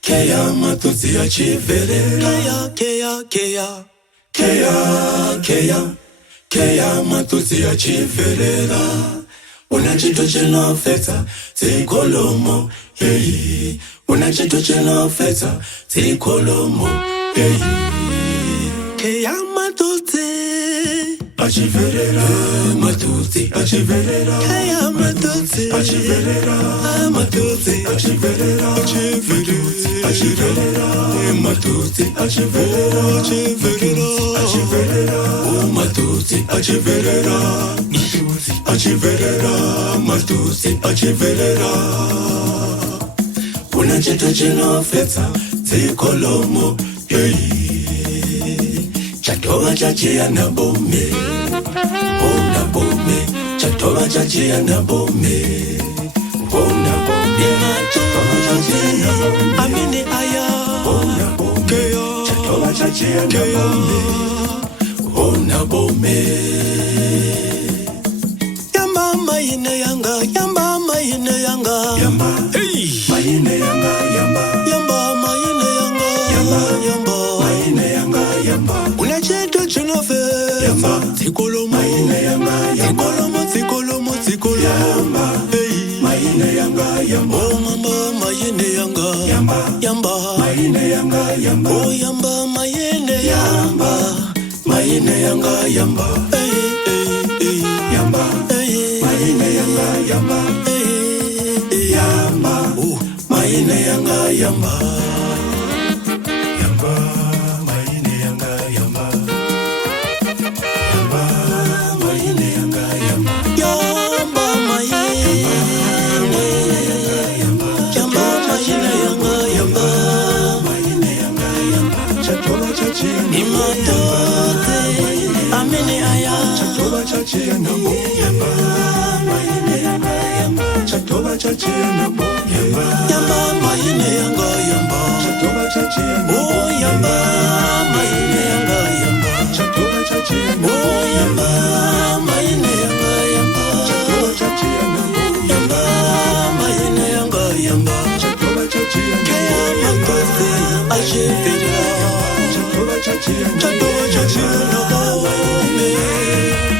Keya matutsi ya chivelela. Keya matutsi ya chivelela. Unachito chinofeta tikolomo hey. Unachito chinofeta tikolomo hey. Keya matutsi achivelela, matutsi achivelela. Keya matutsi achivelela, matutsi achivelela, achivelela, matutsi achivelela, achivelela, matutsi achivelela, achivelela, matutsi achivelela. Unachito chinofeta tikolomo hey. Chatoba chachia na bome, bona bome. Chatoba chachia na bome, bona bome. Chatoba chachia na bome, amini aya bona bome. Chatoba chachia na bome, bona bome. Yamba mayine yanga, yamba mayine yanga, Yamba, hey, mayine yanga, yamba, yamba mayine yanga, yamba, mayine yanga, yamba. unachito chinofe, Yamba, tikolomo, mayine yanga, yamba, tikolomo, yamba, hey, mayine yanga, yamba, oh mama mayine yanga, yamba, yamba, mayine yanga, yamba, oh yamba mayine yanga, mayine yanga, yamba, hey, hey, yamba, hey, mayine yanga, yamba, hey, yamba, mayine yanga, yamba, yamba, mayine yanga, yamba, yamba, mayine yanga, yamba, yamba mayine, yamba mayine yanga, yamba, mayine yanga, yamba. Chatoba chachia na imatote, amini aya, Chatoba chachia na bo, yamba, mayine yanga, yamba. Chatoba chachia na bo, yamba, yamba mayine yanga, yamba, Chatoba chachia na bo, oh yamba mayine yanga, yamba, Chatoba chachia na bo, oh yamba mayine yanga, yamba, Chatoba chachia na bo, yamba mayine yanga, yamba, Chatoba chachia na bo, keya matote ashivira, Chatoba chachia na bo, chatoba chachina bome,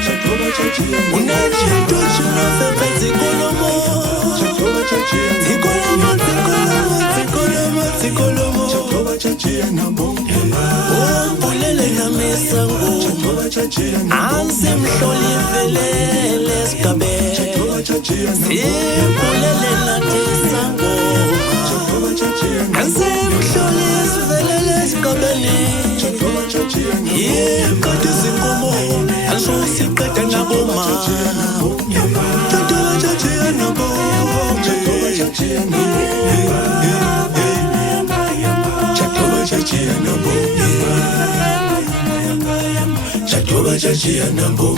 Chatoba chachia na bo, unachito chinofeta tikolomo, Chatoba chachia na bo, tikolomo, Chatoba chachia na bo, umbulele na misango, Chatoba chachia na bo, ansi mhloli velele skabe, Chatoba chachia na bo, simbulele na tisango, Chatoba chachia na bo, ansi mhloli velele skabeni, Chatoba chachia na bo, yekati zinkomo, anso sikete na boma, chatoba chachia na bo, Chatoba chachia na bo, Chatoba chachia na bo, Chatoba chachia na bo,